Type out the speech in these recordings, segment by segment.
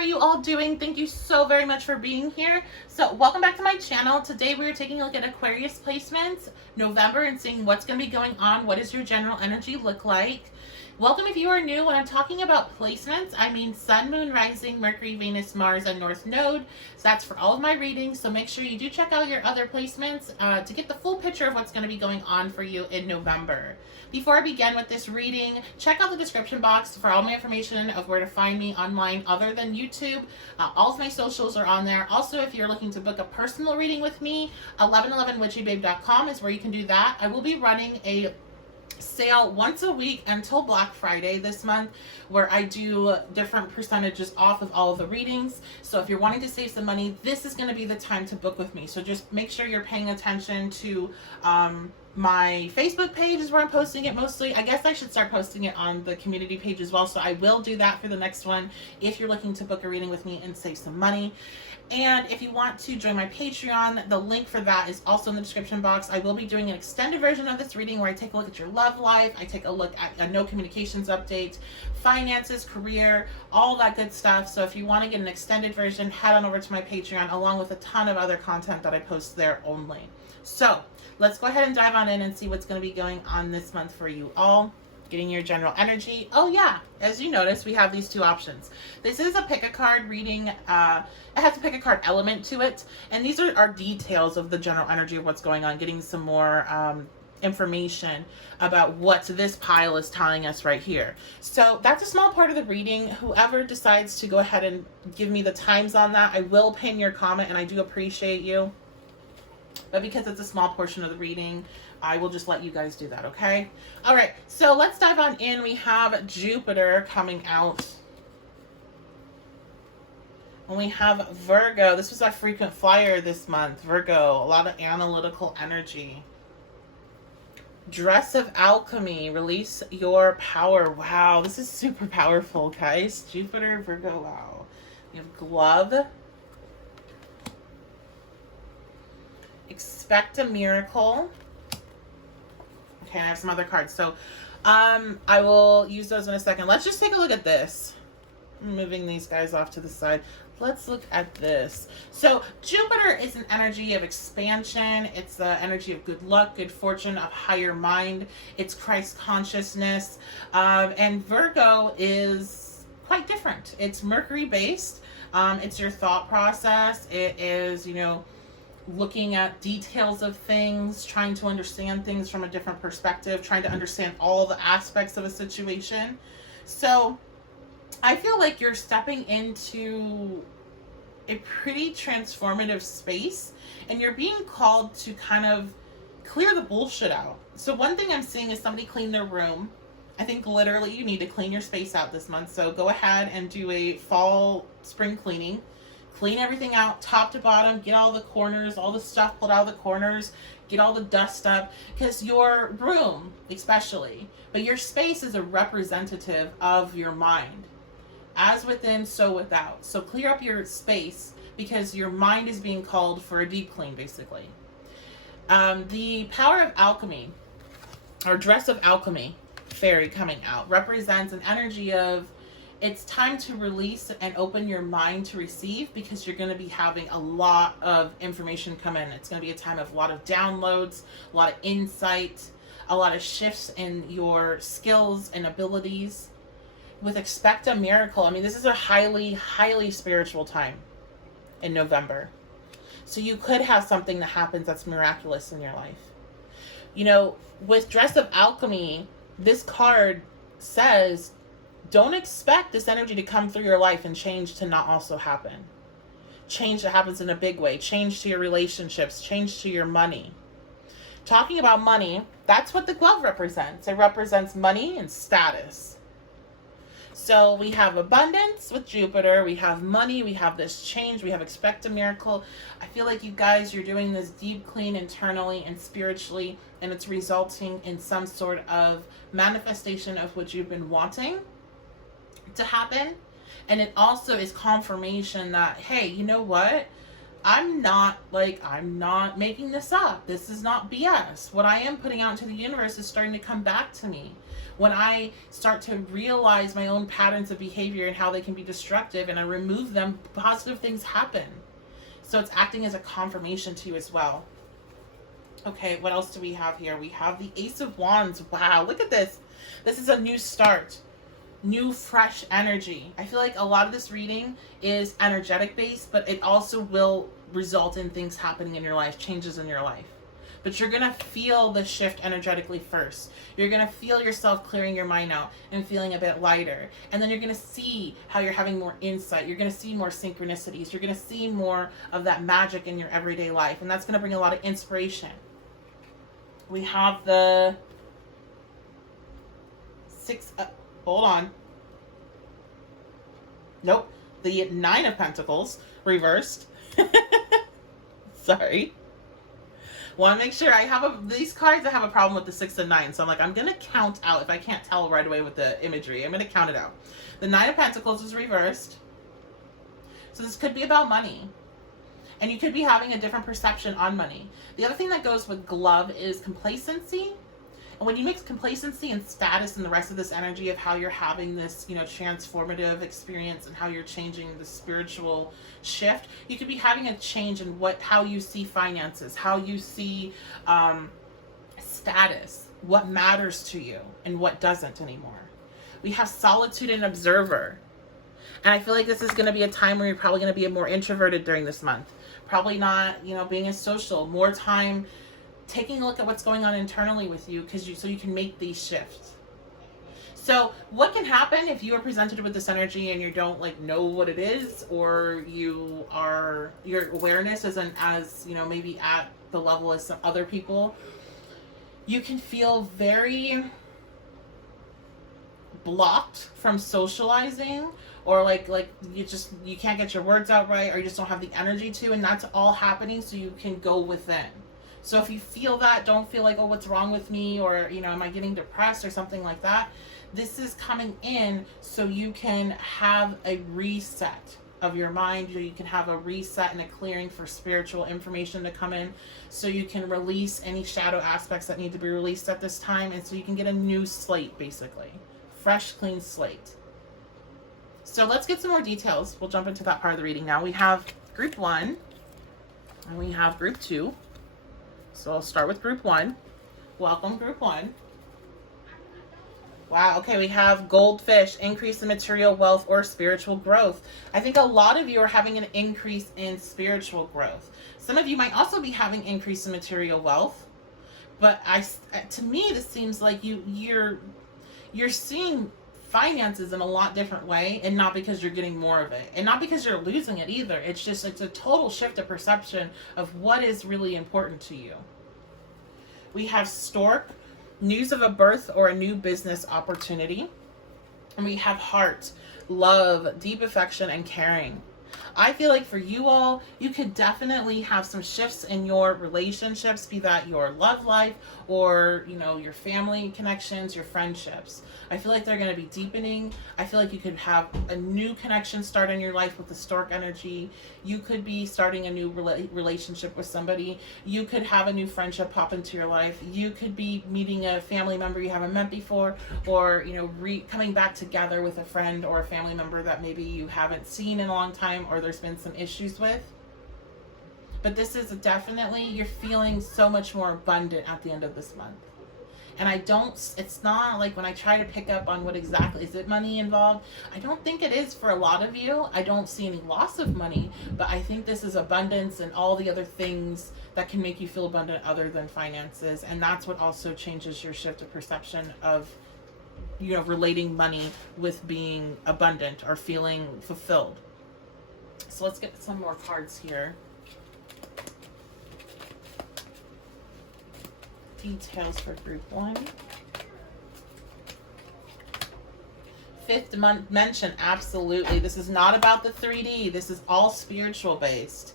are you all doing? Thank you so very much for being here. So welcome back to my channel. Today we are taking a look at Aquarius placements, November, and seeing what's going to be going on. What does your general energy look like? Welcome if you are new. When I'm talking about placements, I mean Sun, Moon, Rising, Mercury, Venus, Mars, and North Node. So that's for all of my readings. So make sure you do check out your other placements to get the full picture of what's going to be going on for you in November. Before I begin with this reading, check out the description box for all my information of where to find me online other than YouTube. All of my socials are on there. Also, if you're looking to book a personal reading with me, 1111witchybabe.com is where you can do that. I will be running a sale once a week until Black Friday this month, where I do different percentages off of all of the readings. So if you're wanting to save some money, this is going to be the time to book with me. So just make sure you're paying attention to my Facebook page is where I'm posting it mostly. I guess I should start posting it on the community page as well. So I will do that for the next one if you're looking to book a reading with me and save some money. And if you want to join my Patreon, the link for that is also in the description box. I will be doing an extended version of this reading where I take a look at your love life. I take a look at a no communications update, finances, career, all that good stuff. So if you want to get an extended version, head on over to my Patreon along with a ton of other content that I post there only. So let's go ahead and dive on in and see what's going to be going on this month for you all. Getting your general energy. Oh yeah, as you notice, we have these two options. This is a pick a card reading. It has a pick a card element to it, and these are details of the general energy of what's going on, getting some more information about what this pile is telling us right here. So that's a small part of the reading. Whoever decides to go ahead and give me the times on that, I will pin your comment, and I do appreciate you. But because it's a small portion of the reading, I will just let you guys do that, okay? All right, so let's dive on in. We have Jupiter coming out. And we have Virgo. This was our frequent flyer this month. Virgo, a lot of analytical energy. Dress of Alchemy, release your power. Wow, this is super powerful, guys. Jupiter, Virgo, wow. We have Glove. Expect a miracle. Okay, I have some other cards. So I will use those in a second. Let's just take a look at this. I'm moving these guys off to the side. Let's look at this. So Jupiter is an energy of expansion. It's the energy of good luck, good fortune, of higher mind. It's Christ consciousness. And Virgo is quite different. It's Mercury based. It's your thought process. It is, you know, looking at details of things, trying to understand things from a different perspective, trying to understand all the aspects of a situation. So I feel like you're stepping into a pretty transformative space, and you're being called to kind of clear the bullshit out. So one thing I'm seeing is somebody clean their room. I think literally you need to clean your space out this month. So go ahead and do a fall, spring cleaning. Clean everything out, top to bottom, get all the corners, all the stuff pulled out of the corners, get all the dust up, because your room, especially, but your space is a representative of your mind. As within, so without. So clear up your space, because your mind is being called for a deep clean, basically. The power of alchemy, or dress of alchemy, fairy coming out, represents an energy of it's time to release and open your mind to receive, because you're going to be having a lot of information come in. It's going to be a time of a lot of downloads, a lot of insight, a lot of shifts in your skills and abilities. With expect a miracle, I mean, this is a highly, highly spiritual time in November. So you could have something that happens that's miraculous in your life. You know, with Dress of Alchemy, this card says, don't expect this energy to come through your life and change to not also happen. Change that happens in a big way. Change to your relationships. Change to your money. Talking about money, that's what the glove represents. It represents money and status. So we have abundance with Jupiter. We have money. We have this change. We have expect a miracle. I feel like you guys, you're doing this deep clean internally and spiritually, and it's resulting in some sort of manifestation of what you've been wanting to happen. And it also is confirmation that, hey, you know what? I'm not making this up. This is not BS. What I am putting out into the universe is starting to come back to me. When I start to realize my own patterns of behavior and how they can be destructive and I remove them, positive things happen. So it's acting as a confirmation to you as well. Okay, what else do we have here? We have the Ace of Wands. Wow, look at this. This is a new start. New fresh energy. I feel like a lot of this reading is energetic based, but it also will result in things happening in your life, changes in your life. But you're going to feel the shift energetically first. You're going to feel yourself clearing your mind out and feeling a bit lighter. And then you're going to see how you're having more insight. You're going to see more synchronicities. You're going to see more of that magic in your everyday life. And that's going to bring a lot of inspiration. We have the hold on. Nope. The Nine of Pentacles reversed. Sorry. Want to make sure I have these cards. I have a problem with the 6 and 9, so I'm like, I'm gonna count out. If I can't tell right away with the imagery, I'm gonna count it out. The Nine of Pentacles is reversed, so this could be about money, and you could be having a different perception on money. The other thing that goes with Glove is complacency. And when you mix complacency and status and the rest of this energy of how you're having this, transformative experience and how you're changing the spiritual shift, you could be having a change in how you see finances, how you see status, what matters to you and what doesn't anymore. We have Solitude and Observer. And I feel like this is going to be a time where you're probably going to be more introverted during this month. Probably not, being as social, more time taking a look at what's going on internally with you so you can make these shifts. So what can happen if you are presented with this energy and you don't know what it is, or your awareness isn't as, maybe at the level as some other people, you can feel very blocked from socializing, or you can't get your words out right, or you just don't have the energy to, and that's all happening so you can go within. So if you feel that, don't feel like, oh, what's wrong with me? Or, am I getting depressed or something like that? This is coming in so you can have a reset of your mind, or you can have a reset and a clearing for spiritual information to come in, so you can release any shadow aspects that need to be released at this time, and so you can get a new slate, basically. Fresh, clean slate. So let's get some more details. We'll jump into that part of the reading now. We have Group 1 and we have Group 2. So I'll start with Group 1. Welcome, Group 1. Wow, okay, we have Goldfish, increase in material wealth or spiritual growth. I think a lot of you are having an increase in spiritual growth. Some of you might also be having increase in material wealth. But to me, this seems like you're seeing finances in a lot different way, and not because you're getting more of it, and not because you're losing it either. It's a total shift of perception of what is really important to you. We have Stork, news of a birth or a new business opportunity. And we have Heart, love, deep affection, and caring. I feel like for you all, you could definitely have some shifts in your relationships, be that your love life or, your family connections, your friendships. I feel like they're going to be deepening. I feel like you could have a new connection start in your life with the Stork energy. You could be starting a new relationship with somebody. You could have a new friendship pop into your life. You could be meeting a family member you haven't met before, or, coming back together with a friend or a family member that maybe you haven't seen in a long time, or there's been some issues with. But this is definitely, you're feeling so much more abundant at the end of this month. And it's not like when I try to pick up on what exactly, is it money involved? I don't think it is for a lot of you. I don't see any loss of money, but I think this is abundance and all the other things that can make you feel abundant other than finances. And that's what also changes your shift of perception of, relating money with being abundant or feeling fulfilled. So let's get some more cards here. Details for Group 1. Fifth mention, absolutely. This is not about the 3D. This is all spiritual based.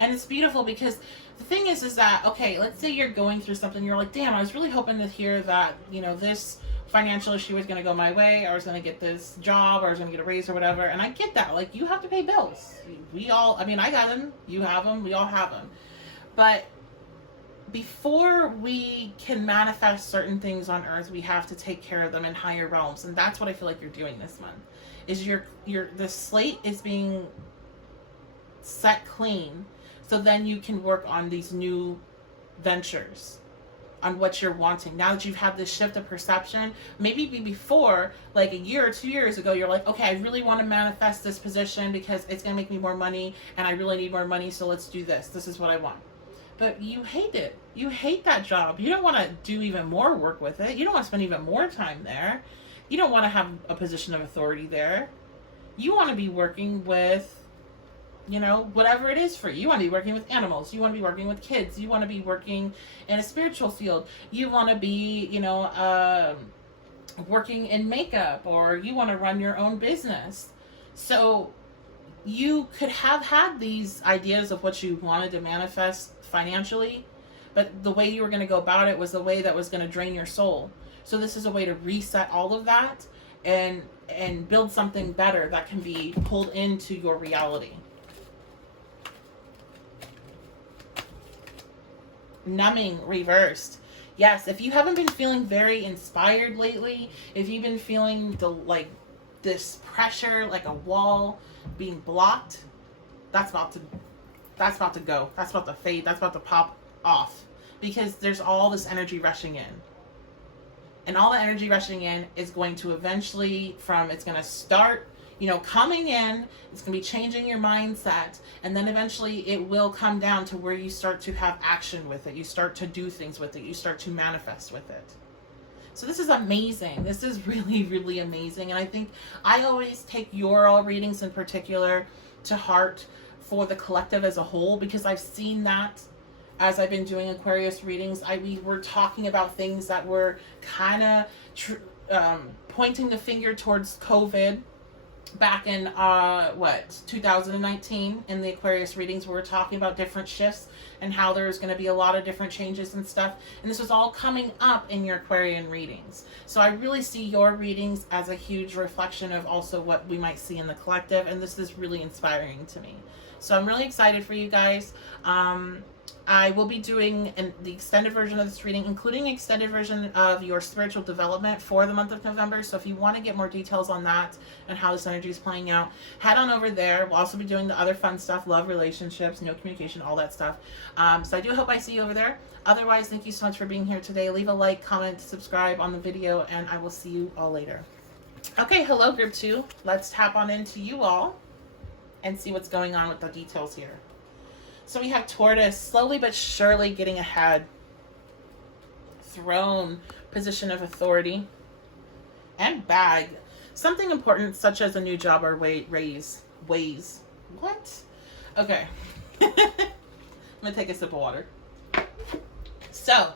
And it's beautiful because the thing is that, okay, let's say you're going through something. You're like, damn, I was really hoping to hear that, this financially she was going to go my way. I was going to get this job, or I was going to get a raise or whatever. And I get that. Like, you have to pay bills. We all, I mean, I got them. You have them. We all have them. But before we can manifest certain things on earth, we have to take care of them in higher realms. And that's what I feel like you're doing this month. Is the slate is being set clean, so then you can work on these new ventures, on what you're wanting. Now that you've had this shift of perception, maybe before, like a year or 2 years ago, you're like, okay, I really want to manifest this position because it's going to make me more money and I really need more money, so let's do this. This is what I want. But you hate it. You hate that job. You don't want to do even more work with it. You don't want to spend even more time there. You don't want to have a position of authority there. You want to be working with, you know, whatever it is for you. You want to be working with animals. You want to be working with kids. You want to be working in a spiritual field. You want to be, you know, working in makeup, or you want to run your own business. So you could have had these ideas of what you wanted to manifest financially, but the way you were going to go about it was the way that was going to drain your soul. So this is a way to reset all of that and build something better that can be pulled into your reality. Numbing reversed. Yes, if you haven't been feeling very inspired lately, if you've been feeling this pressure, like a wall being blocked, that's about to go. That's about to fade. That's about to pop off, because there's all this energy rushing in. And all the energy rushing in is going to eventually, it's going to start, you know, coming in. It's going to be changing your mindset. And then eventually it will come down to where you start to have action with it. You start to do things with it. You start to manifest with it. So this is amazing. This is really, really amazing. And I think I always take your all readings in particular to heart for the collective as a whole, because I've seen that as I've been doing Aquarius readings. We were talking about things that were kind of pointing the finger towards COVID back in 2019 in the Aquarius readings. We were talking about different shifts and how there's going to be a lot of different changes and stuff, and this was all coming up in your Aquarian readings. So I really see your readings as a huge reflection of also what we might see in the collective, and this is really inspiring to me. So I'm really excited for you guys. I will be doing the extended version of this reading, including an extended version of your spiritual development for the month of November. So if you want to get more details on that and how this energy is playing out, head on over there. We'll also be doing the other fun stuff, love, relationships, no communication, all that stuff. So I do hope I see you over there. Otherwise, thank you so much for being here today. Leave a like, comment, subscribe on the video, and I will see you all later. Okay, hello group 2. Let's tap on into you all and see what's going on with the details here. So we have Tortoise, slowly but surely getting ahead. Throne, position of authority. And Bag, something important such as a new job or raise. What? Okay. I'm going to take a sip of water. So,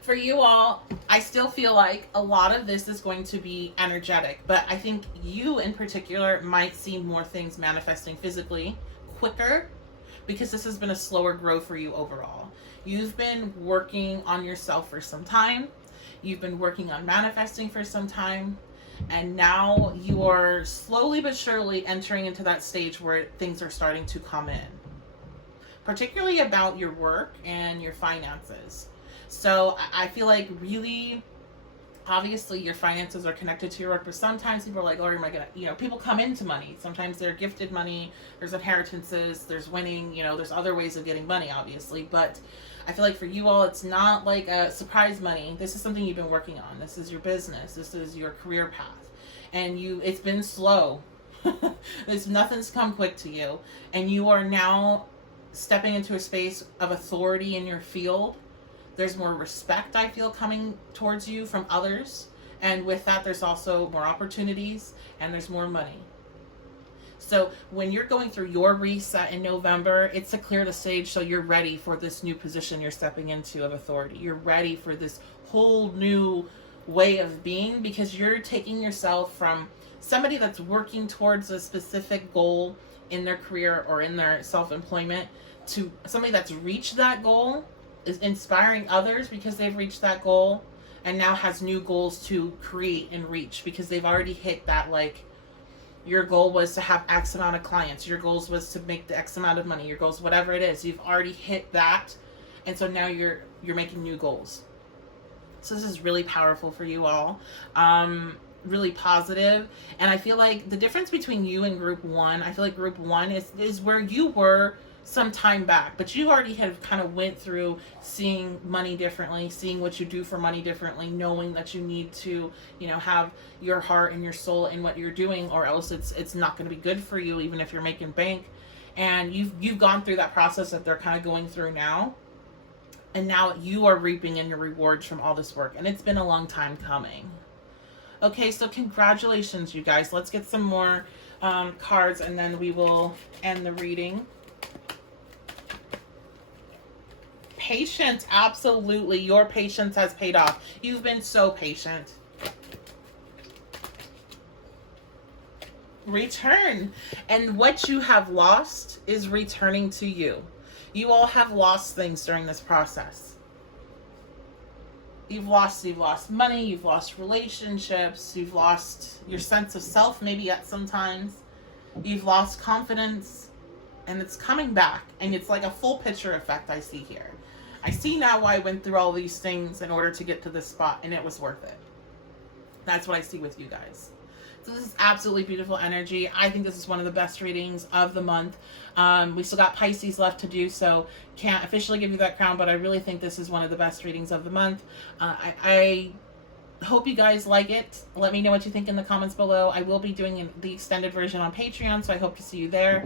for you all, I still feel like a lot of this is going to be energetic, but I think you in particular might see more things manifesting physically quicker, because this has been a slower growth for you overall. You've been working on yourself for some time. You've been working on manifesting for some time. And now you are slowly but surely entering into that stage where things are starting to come in, particularly about your work and your finances. So I feel like really, obviously your finances are connected to your work, but sometimes people are like, oh, am I gonna, you know, people come into money. Sometimes they're gifted money, there's inheritances, there's winning, you know, there's other ways of getting money, obviously. But I feel like for you all, it's not like a surprise money. This is something you've been working on. This is your business. This is your career path. And it's been slow. Nothing's come quick to you. And you are now stepping into a space of authority in your field. There's more respect, I feel, coming towards you from others. And with that, there's also more opportunities and there's more money. So when you're going through your reset in November, it's to clear the stage so you're ready for this new position you're stepping into of authority. You're ready for this whole new way of being, because you're taking yourself from somebody that's working towards a specific goal in their career or in their self-employment to somebody that's reached that goal, is inspiring others because they've reached that goal, and now has new goals to create and reach, because they've already hit that, like, your goal was to have X amount of clients, your goals was to make the X amount of money, your goals, whatever it is, you've already hit that. And so now you're making new goals. So this is really powerful for you all. Really positive. And I feel like the difference between you and group 1, I feel like group 1 is where you were some time back, but you already have kind of went through seeing money differently, seeing what you do for money differently, knowing that you need to, you know, have your heart and your soul in what you're doing, or else it's not going to be good for you, even if you're making bank. And you've gone through that process that they're kind of going through now. And now you are reaping in your rewards from all this work. And it's been a long time coming. Okay, so congratulations, you guys. Let's get some more cards, and then we will end the reading. Patience, absolutely. Your patience has paid off. You've been so patient. Return. And what you have lost is returning to you. You all have lost things during this process. You've lost money, you've lost relationships, you've lost your sense of self maybe at some times. You've lost confidence, and it's coming back, and it's like a full picture effect I see here. I see now why I went through all these things in order to get to this spot, and it was worth it. That's what I see with you guys. So this is absolutely beautiful energy. I think this is one of the best readings of the month. We still got Pisces left to do, so can't officially give you that crown, but I really think this is one of the best readings of the month. I hope you guys like it. Let me know what you think in the comments below. I will be doing the extended version on Patreon, so I hope to see you there.